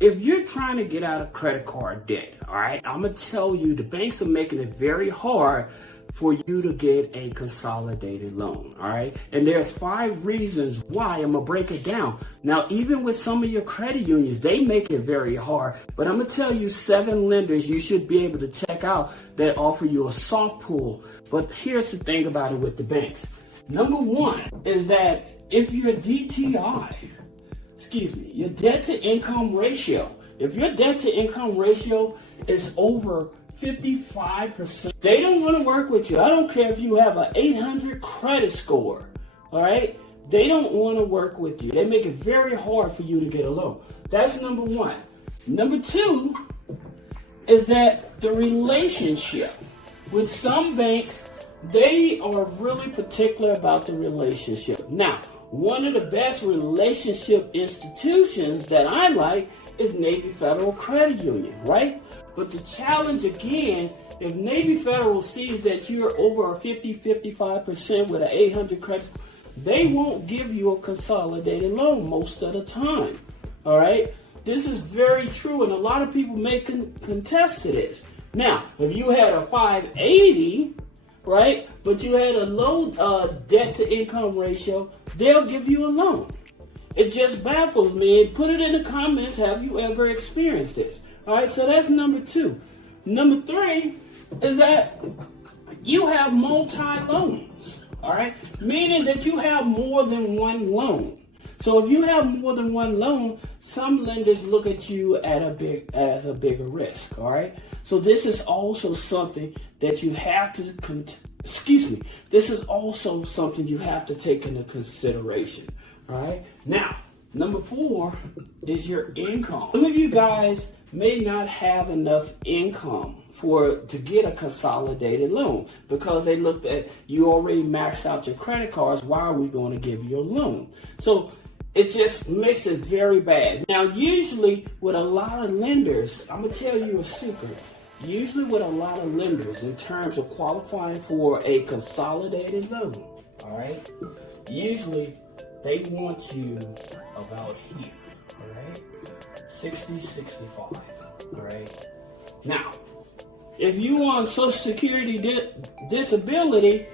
if you're trying to get out of credit card debt, all right, I'm going to tell you the banks are making it very hard for you to get a consolidated loan, all right? And there's 5 reasons why. I'm going to break it down. Now, even with some of your credit unions, they make it very hard. But I'm going to tell you 7 lenders you should be able to check out that offer you a soft pull. But here's the thing about it with the banks. Number 1 is that if your DTI, your debt to income ratio, if your debt to income ratio is over 55%, they don't want to work with you. I don't care if you have an 800 credit score, all right? They don't want to work with you. They make it very hard for you to get a loan. That's number 1. Number 2 is that the relationship. With some banks, they are really particular about the relationship. Now, one of the best relationship institutions that I like is Navy Federal Credit Union, right? But the challenge again, if Navy Federal sees that you're over a 50-55% with an 800 credit, they won't give you a consolidated loan most of the time, all right? This is very true, and a lot of people may contest to this. Now, if you had a 580, right, but you had a low debt to income ratio, they'll give you a loan. It just baffles me. Put it in the comments. Have you ever experienced this? All right, so that's number 2. Number 3 is that you have multi-loans, all right? Meaning that you have more than one loan. So if you have more than one loan, some lenders look at you as a bigger risk, all right? So this is also something that you have to, this is also something you have to take into consideration, all right? Now, number 4 is your income. Some of you guys may not have enough income to get a consolidated loan because they looked at you already maxed out your credit cards. Why are we going to give you a loan? So it just makes it very bad. Now, usually with a lot of lenders, I'm going to tell you a secret. Usually with a lot of lenders, in terms of qualifying for a consolidated loan, all right, usually they want you about here, all right, 60, 65, all right. Now, if you on Social Security disability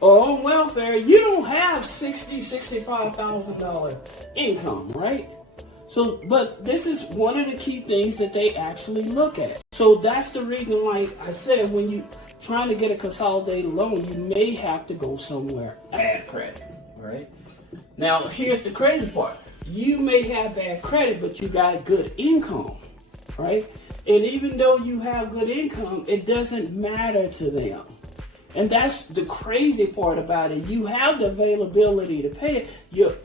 or on welfare, you don't have $65,000 income, right? So, but this is one of the key things that they actually look at. So that's the reason, like I said, when you trying to get a consolidated loan, you may have to go somewhere bad credit, right? Now, here's the crazy part. You may have bad credit, but you got good income, right? And even though you have good income, it doesn't matter to them. And that's the crazy part about it. You have the availability to pay it.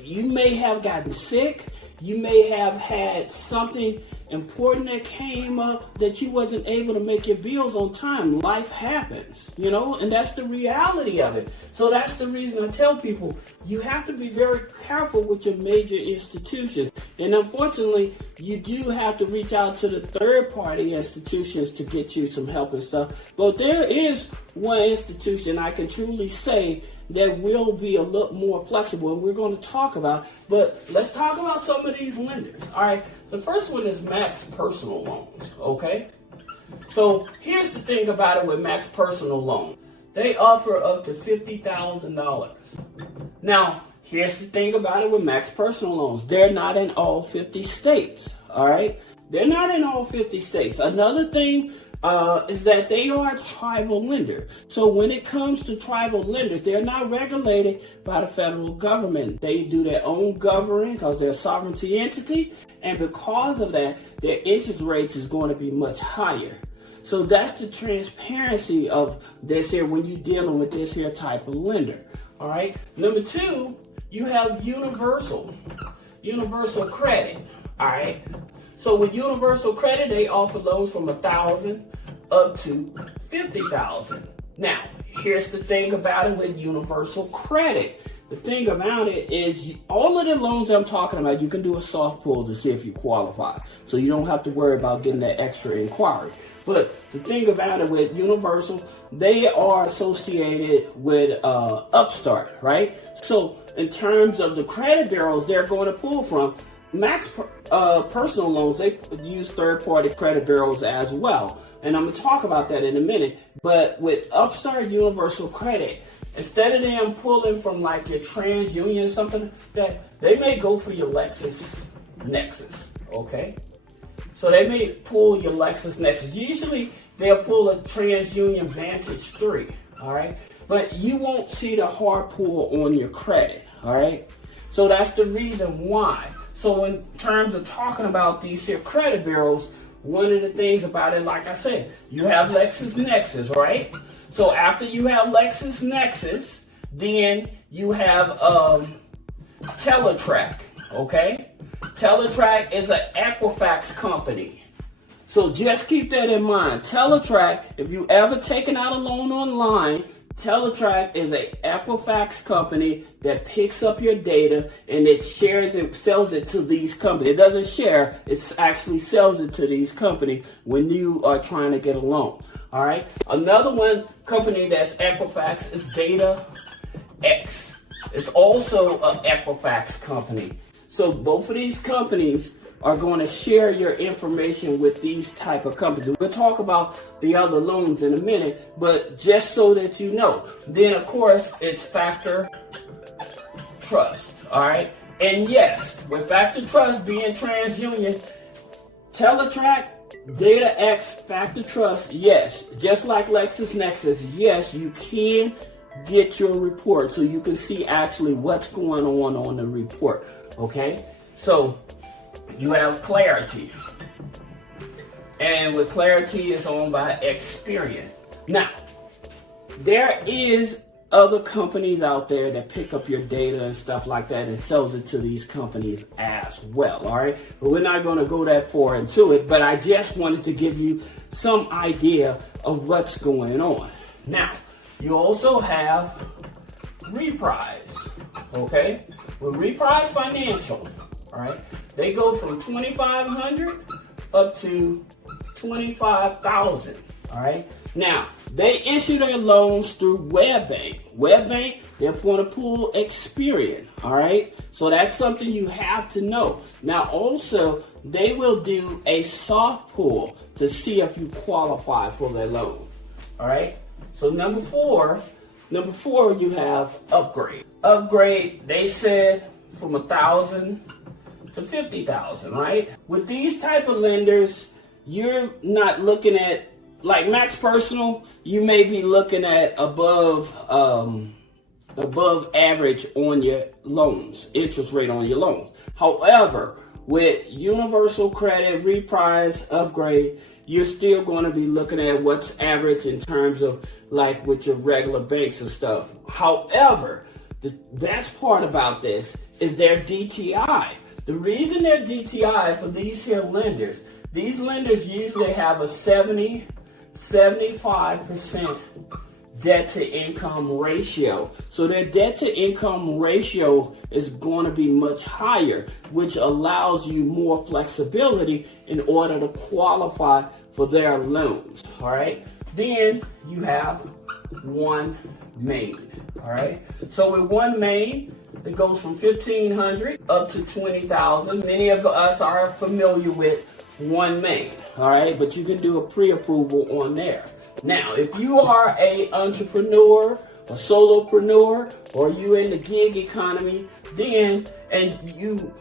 You may have gotten sick. You may have had something important that came up that you wasn't able to make your bills on time. Life happens, you know, and that's the reality of it. So that's the reason I tell people you have to be very careful with your major institutions. And unfortunately, you do have to reach out to the third-party institutions to get you some help and stuff. But there is one institution I can truly say that will be a little more flexible, and we're going to talk about. But let's talk about some of these lenders. All right, the first one is Max Personal Loans. Okay, so here's the thing about it with Max Personal Loan. They offer up to $50,000. Now, here's the thing about it with Max Personal Loans. They're not in all 50 states. All right, they're not in all 50 states. Another thing is that they are a tribal lender. So when it comes to tribal lenders, they're not regulated by the federal government. They do their own governing because they're a sovereignty entity. And because of that, their interest rates is going to be much higher. So that's the transparency of this here when you're dealing with this here type of lender. All right. Number 2, you have universal credit. All right. So with universal credit, they offer loans from $1,000 up to $50,000. Now, here's the thing about it with universal credit. The thing about it is all of the loans I'm talking about, you can do a soft pull to see if you qualify. So you don't have to worry about getting that extra inquiry. But the thing about it with universal, they are associated with Upstart, right? So in terms of the credit bureaus they're going to pull from, Max personal loans, they use third-party credit bureaus as well. And I'm going to talk about that in a minute. But with Upstart Universal Credit, instead of them pulling from like your TransUnion or something, that they may go for your LexisNexis, okay? So they may pull your LexisNexis. Usually they'll pull a TransUnion Vantage 3, all right? But you won't see the hard pull on your credit, all right? So that's the reason why. So in terms of talking about these here credit bureaus, one of the things about it, like I said, you have LexisNexis, right? So after you have LexisNexis, then you have TeleTrac, okay? TeleTrac is an Equifax company. So just keep that in mind. TeleTrac, if you ever taken out a loan online, TeleTrac is an Equifax company that picks up your data and it shares it, sells it to these companies. It doesn't share, it actually sells it to these companies when you are trying to get a loan. All right. Another one company that's Equifax is DataX. It's also an Equifax company. So both of these companies are going to share your information with these type of companies. We'll talk about the other loans in a minute, but just so that you know. Then of course it's FactorTrust, all right? And yes, with FactorTrust being TransUnion, TeleTrac, DataX, FactorTrust, yes, just like LexisNexis, yes, you can get your report so you can see actually what's going on the report, okay? So you have Clarity, and with Clarity it's owned by Experian. Now, there is other companies out there that pick up your data and stuff like that and sells it to these companies as well, all right? But we're not going to go that far into it, but I just wanted to give you some idea of what's going on. Now, you also have Reprise, okay? With Reprise Financial, all right, they go from $2,500 up to $25,000, all right? Now, they issue their loans through WebBank. WebBank, they're going to pull Experian, all right? So that's something you have to know. Now, also, they will do a soft pull to see if you qualify for their loan, all right? So number four, you have Upgrade. Upgrade, they said from $1,000 to $50,000, right? With these type of lenders, you're not looking at, like Max Personal, you may be looking at above average on your loans, interest rate on your loans. However, with Universal Credit, Reprise, Upgrade, you're still going to be looking at what's average in terms of like with your regular banks and stuff. However, the best part about this is their DTI. The reason they're DTI for these here lenders, these lenders usually have a 75% debt to income ratio. So their debt to income ratio is going to be much higher, which allows you more flexibility in order to qualify for their loans. All right. Then you have OneMain. All right. So with OneMain, it goes from $1,500 up to $20,000. Many of us are familiar with OneMain. All right. But you can do a pre-approval on there. Now, if you are a entrepreneur, a solopreneur, or you in the gig economy, then, and you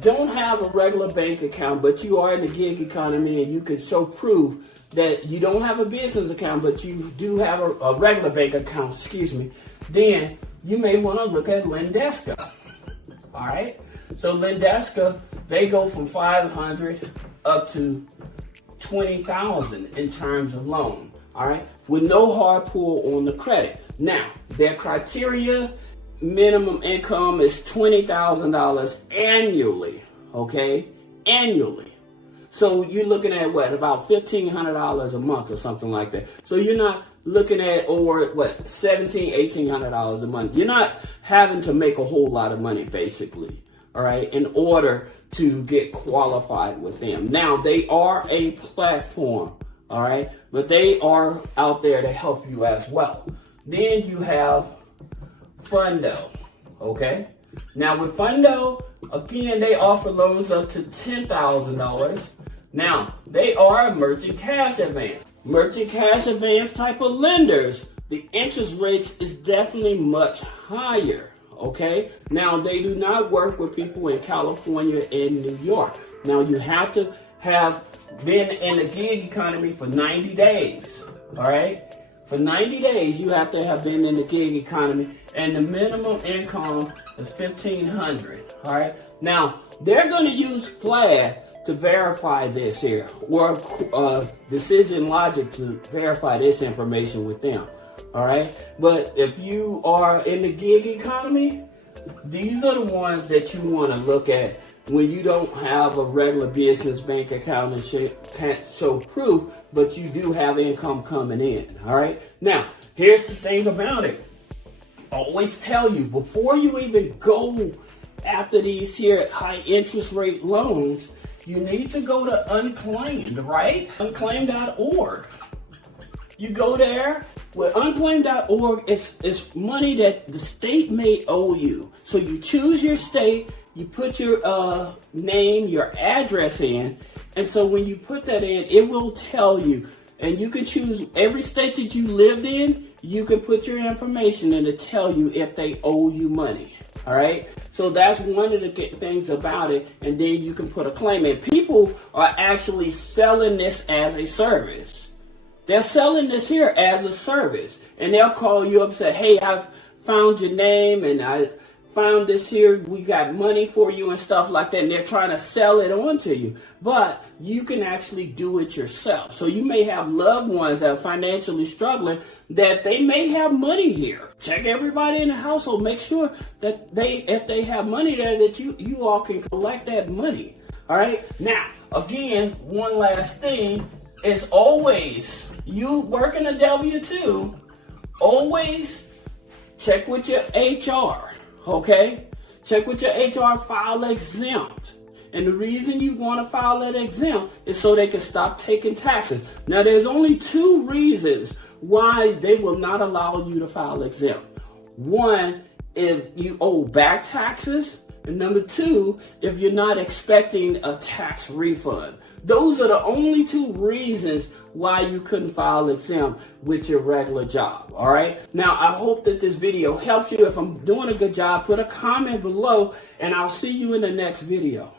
don't have a regular bank account, but you are in the gig economy and you can show proof that you don't have a business account, but you do have a regular bank account, then you may want to look at Windesco. All right. So Windesco, they go from $500 up to $20,000 in terms of loan. All right, with no hard pull on the credit. Now, their criteria, minimum income is $20,000 annually, okay? Annually. So you're looking at what, about $1,500 a month or something like that. So you're not looking at over what, $1,700, $1,800 a month. You're not having to make a whole lot of money, basically, all right, in order to get qualified with them. Now, they are a platform. All right, but they are out there to help you as well. Then you have Fundo, okay? Now with Fundo, Again, they offer loans up to $10,000. Now, they are a merchant cash advance. Merchant cash advance type of lenders, the interest rates is definitely much higher, okay? Now, they do not work with people in California and New York. Now, you have to have been in the gig economy for 90 days, all right? For 90 days, you have to have been in the gig economy, and the minimum income is $1,500, all right? Now, they're going to use Plaid to verify this here, or Decision Logic to verify this information with them, all right? But if you are in the gig economy, these are the ones that you want to look at when you don't have a regular business bank account and can't show proof, but you do have income coming in, all right? Now, here's the thing about it. I always tell you, before you even go after these here high interest rate loans, you need to go to Unclaimed, right? Unclaimed.org. You go there. With Unclaimed.org, it's money that the state may owe you. So you choose your state, you put your name, your address in, and so when you put that in, it will tell you. And you can choose every state that you lived in, you can put your information in to tell you if they owe you money. All right, so that's one of the things about it, and then you can put a claim in. People are actually selling this as a service. They're selling this here as a service, and they'll call you up and say, hey, I've found your name, and I found this here, we got money for you and stuff like that, and they're trying to sell it on to you. But you can actually do it yourself. So you may have loved ones that are financially struggling that they may have money here. Check everybody in the household. Make sure that if they have money there, that you all can collect that money. All right. Now, again, one last thing is always, you working a W-2, always check with your HR. Okay? Check with your HR, file exempt. And the reason you want to file that exempt is so they can stop taking taxes. Now, there's only two reasons why they will not allow you to file exempt. One, if you owe back taxes. And number two, if you're not expecting a tax refund. Those are the only two reasons why you couldn't file exempt with your regular job, all right? Now, I hope that this video helps you. If I'm doing a good job, put a comment below, and I'll see you in the next video.